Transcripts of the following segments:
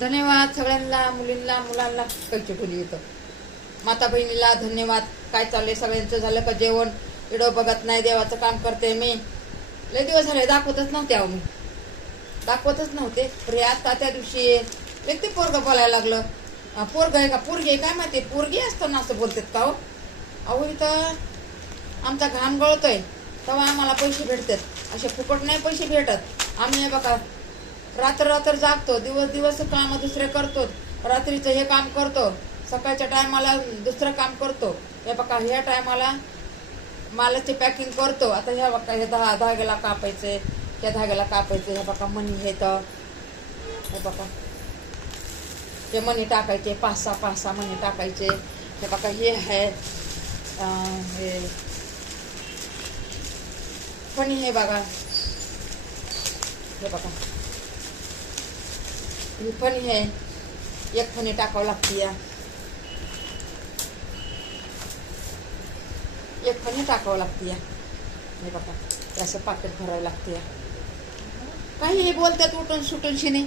धन्यवाद सगळ्यांना, मुलींना मुलांना कैची ठेवली येतं. माता बहिणीला धन्यवाद. काय चाललंय सगळ्यांचं? झालं का जेवण? व्हिडिओ बघत नाही, देवाचं काम करते मी. लय दिवस झाले दाखवतच नव्हते अहो, मी दाखवतच नव्हते. तरी आता त्या दिवशी व्यक्ती पोरग बोलायला लागलं. पोरग आहे का पोरगी आहे काय माहिती, पोरगी असतं ना असं बोलतात का हो? अहो इथं आमचा घाम गळतोय तेव्हा आम्हाला पैसे भेटतात, असे फुकट नाही पैसे भेटत. आम्ही बघा रात्र रात्र जागतो, दिवस दिवस काम दुसरे करतो, रात्रीचं हे काम करतो, सकाळच्या टायमाला दुसरं काम करतो. हे बघा ह्या टायमाला मालाची पॅकिंग करतो. आता ह्या बघा हे धाग्याला कापायचे, त्या धाग्याला कापायचे. हे बघा मणी हे तर हे बघा हे मणी टाकायचे, पाच सहा मणी टाकायचे. हे बघा हे आहे हे फणी, हे बघा हे बघा ही फणी आहे, एक फणी टाकावं लागते, एक फणी टाकावं लागते. हे बघा असं पाकिट भरावं लागते. काही बोलतात उठून सुटून शिनी,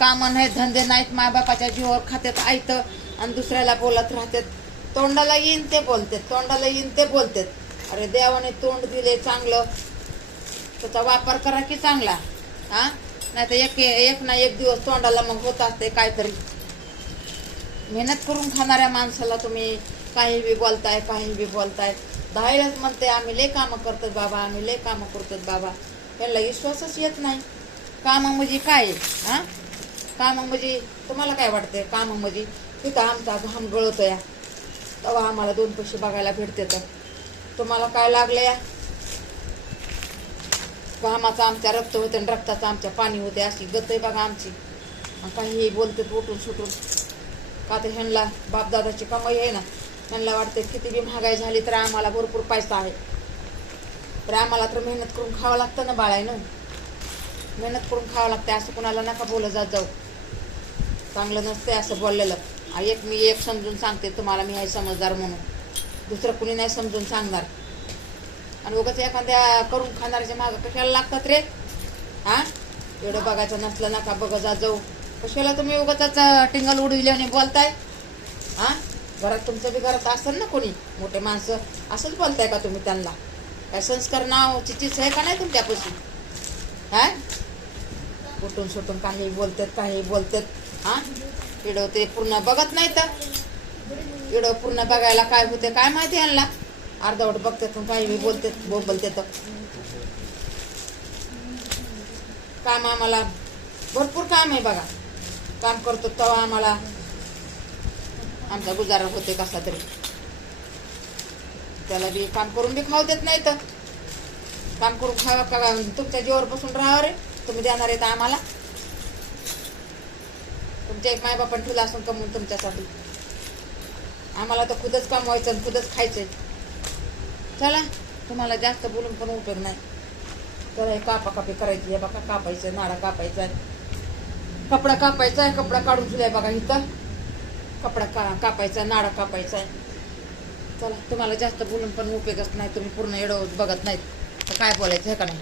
कामं नाहीत धंदे नाहीत, मायबापाच्या जीवावर खात्यात आयतं आणि दुसऱ्याला बोलत राहतात. तोंडाला येईन ते बोलतात, तोंडाला येईन ते बोलतात. अरे देवाने तोंड दिले चांगलं, त्याचा वापर करा की चांगला. हा नाही तर एक ना एक दिवस तोंडाला मग होत असते काहीतरी. मेहनत करून खाणाऱ्या माणसाला तुम्ही काही बी बोलताय, काही बी बोलताय. दहायलाच म्हणते आम्ही लय कामं करतात बाबा, आम्ही लय कामं करतात बाबा. याला विश्वासच येत नाही. कामं म्हणजे काय? हा कामं म्हणजे तुम्हाला काय वाटतंय? कामं म्हणजे तिथं आमचा घाम गळतो या तेव्हा आम्हाला दोन पैसे बघायला भेटते. तर तुम्हाला काय लागलं या? घामाचं आमच्या रक्त होते आणि रक्ताचं आमच्या पाणी होते, अशी गत आहे बघा आमची. काही बोलतात उठून सुटून का तर ह्यांना बापदादाची कमाई आहे ना, ह्यांना वाटते किती बी महागाई झाली तर आम्हाला भरपूर पैसा आहे. तर आम्हाला तर मेहनत करून खावं लागतं ना बाळायनं, मेहनत करून खावं लागतं. असं कोणाला नका बोलत जात जाऊ, चांगलं नसतंय असं बोललेलं. मी एक समजून सांगते तुम्हाला, मी आहे समजदार म्हणून, दुसरं कुणी नाही समजून सांगणार. आणि उगाच एखाद्या करून खाणाऱ्याच्या मागं कशाला लागतात रे? हा एवढं बघायचं नसलं नका बघत जात जाऊ. कशाला तुम्ही उगाच टिंगल उडविल्याने बोलताय? हा घरात तुमचं बी घरात असेल ना कोणी मोठे माणसं, असंच बोलताय का तुम्ही त्यांना? काय संस्कार नाव चिचीच आहे का नाही तुमच्यापाशी? हा उठून सुटून काही बोलतात, काही बोलतात. हा व्हिडिओ ते पूर्ण बघत नाही तर व्हिडिओ पूर्ण बघायला काय होते काय माहिती यांना. अर्धवट बघतात काही बी बोलतात, बोलतात. काम आम्हाला भरपूर काम आहे बघा, काम करतो तेव्हा आम्हाला आमचा गुजारा होते कसा तरी. त्याला बी काम करून बी खाऊ देत नाही तर काम करून खावा का तुमच्या जीवावर बसून राहा रे? तुम्ही देणार आहेत आम्हाला? तुमच्या एक मायबापान ठेवलं असून कमवून तुमच्यासाठी, आम्हाला तर खुदच कमवायचं आणि खुदच खायचंय. चला तुम्हाला जास्त बोलून पण उपयोग नाही. तर हे कापाकापी करायची. हे बघा कापायचं, नाडा कापायचा आहे, कपडा कापायचा आहे, कपडा काढून ठेवलाय बघा इथं. कपडा कापायचा, नाडा कापायचा आहे. चला तुम्हाला जास्त बोलून पण उपयोगच नाही, तुम्ही पूर्ण एवढं बघत नाहीत तर काय बोलायचं हे का नाही.